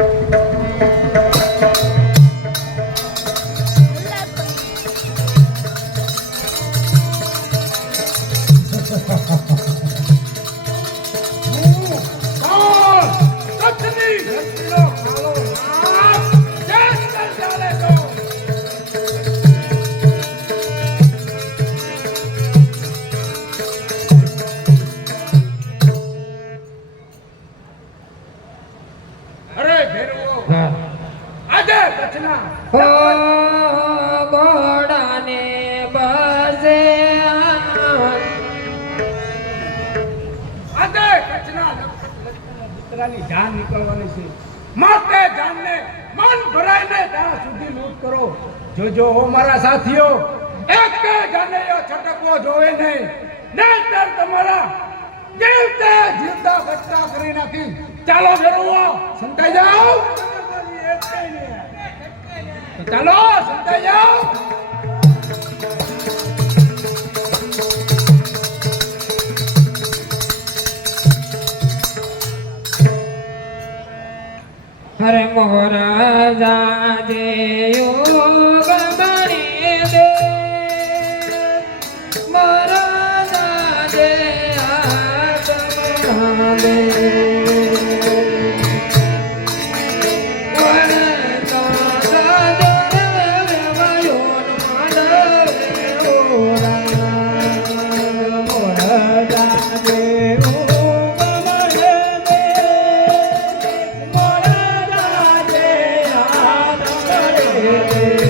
ચાલ દીકરાની જાન નીકળવાની છે. માટે જાનને મન ભરાઈને ત્યાં સુધી લૂંટ કરો. જોજો હો મારા સાથીઓ, એક કે જાનેયો છટકવો જોવે નહીં. નહીતર તમારા જીવતે જીવતા બચતા કરી નાખી. ચાલો ફેરવો સંતાઈ જાઓ. ચાલો, સંતાઈ જાઓ. હરે મોહરાજા દેયો Amen.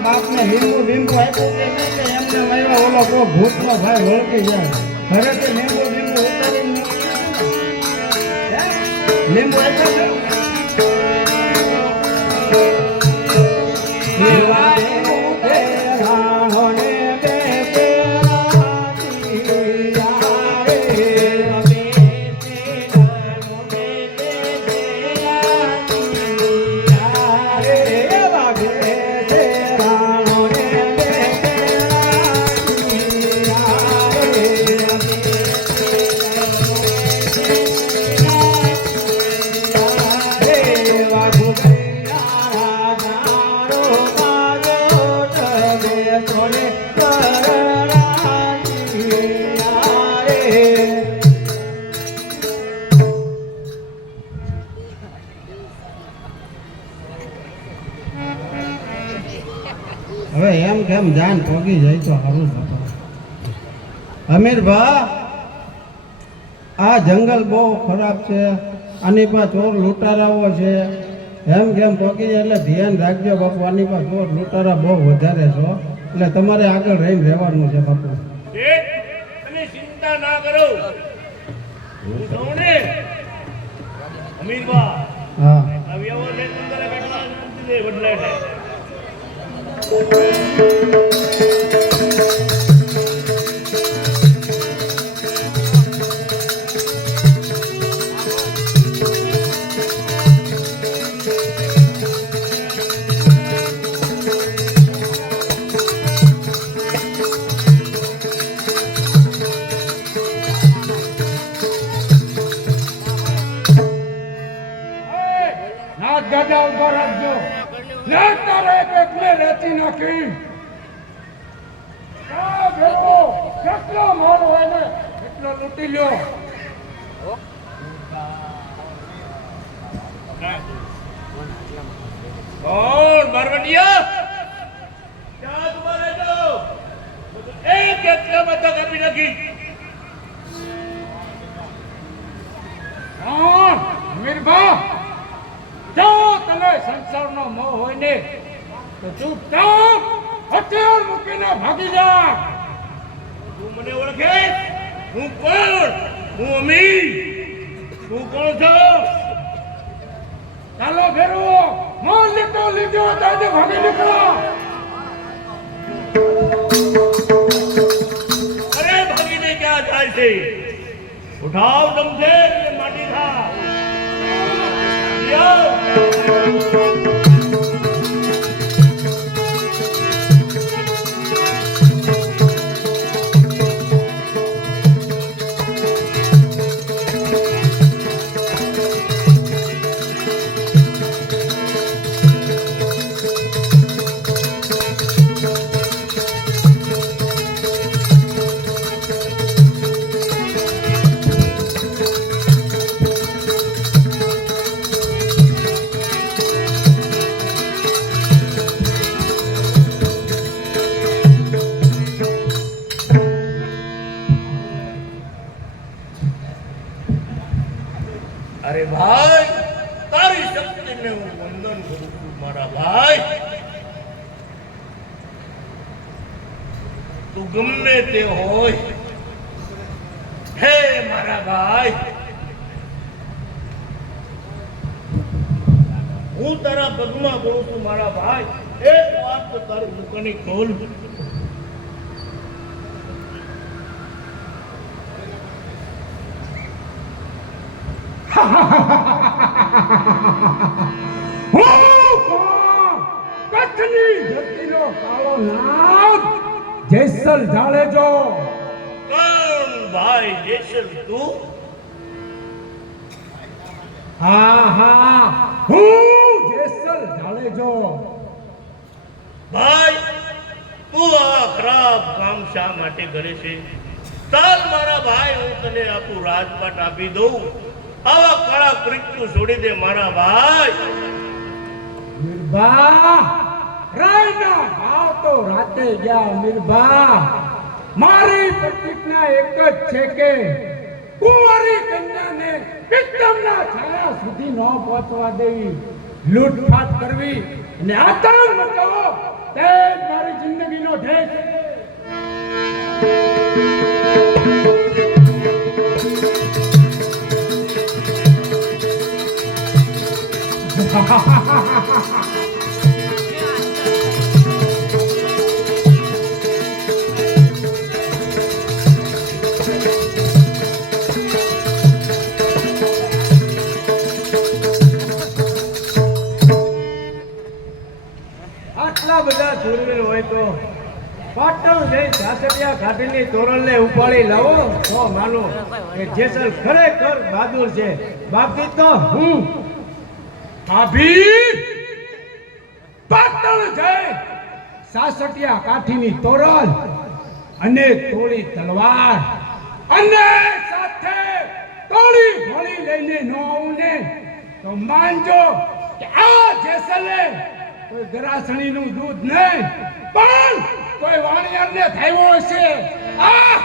તમારા બાપને લીંબુ લીંબુ આપ્યું કે એમને માર્યા ઓલો કો ભૂતનો ભાઈ વળકી જાય ઘરેથી લીંબુ લીંબુ ઉતારીને લીંબુ આપ્યા કેમ જાન પોગી જાય તો સારું બાપા અમીરભા આ જંગલ બહુ ખરાબ છે. આની પાસે ચોર લૂંટારાઓ છે. એમ કેમ જાય એટલે ધ્યાન રાખજો બાપુ આની પાસે ચોર લૂંટારા બહુ વધારે છો. એટલે તમારે આગળ રહીને રહેવાનું છે બાપુ. તમે ચિંતા ના કરો. હું કહું ને. અમીરબા હા. વ્યવહાર અંદર નથી દે બદલે છે એટલો લૂંટી લ્યો કોણ બરવડિયા ક્યાં એક એક નાખી મીરભા જો તને સંસારનો મોહ હોય ને તો ચૂપચાપ હથિયાર મૂકીને ભાગી જા તું મને ઓળખે હું કોણ? હું અમી તું કોણ છો? ચાલો ફેરવો. મોહ લીટો લીધો તાજે ભાગી નીકળો. અરે ભાગીને ક્યાં જાય છે? ઉઠાવ તમસે માટી ખા લ્યો. અરે ભાઈ, તારી શક્તિને હું વંદન કરું છું, મારા ભાઈ. તું ગમે તે હોય. હે મારા ભાઈ. હું તારા પગમાં બોલું છું, મારા ભાઈ. એક વાત તો તારી દુકાની ખોલ. જેસલ જાડેજો કોણ ભાઈ જેસલ તું. હા હા હું જેસલ જાડેજો ભાઈ તું આ ખરાબ કામ શા માટે કરે છે? ચાલ મારા ભાઈ હું તને આપું રાજપાટ આપી દઉં. આવા કળા કૃત્યુ છોડી દે મારા ભાઈ. મીરબા રાયના ભાવ તો રાતે ગયા મીરબા મારી પ્રતિજ્ઞા એક જ છે કે કુંવારી કન્યાને પિત્તમના છાયા સુધી ન પહોંચવા દેવી લૂંટફાટ કરવી અને આતંક મચાવો તે જ મારી જિંદગીનો ધ્યેય છે આટલા જઈ સાસરિયા ઘાટીની તોરણને ઉપાડી લાવો. તો માનો કે જેસલ ખરેખર બહાદુર છે. બાકી તો હું ભાભી પાટણ જઈ સાસટિયા કાઠીની તોરણ અને તોળી તલવાર અને સાથે તોળી ભોળી લઈને ન આવું ને તો માનજો કે આ જેસલે કોઈ ગરાસણીનું દૂધ નહીં, પણ કોઈ વાણિયારને થયો હશે? આ!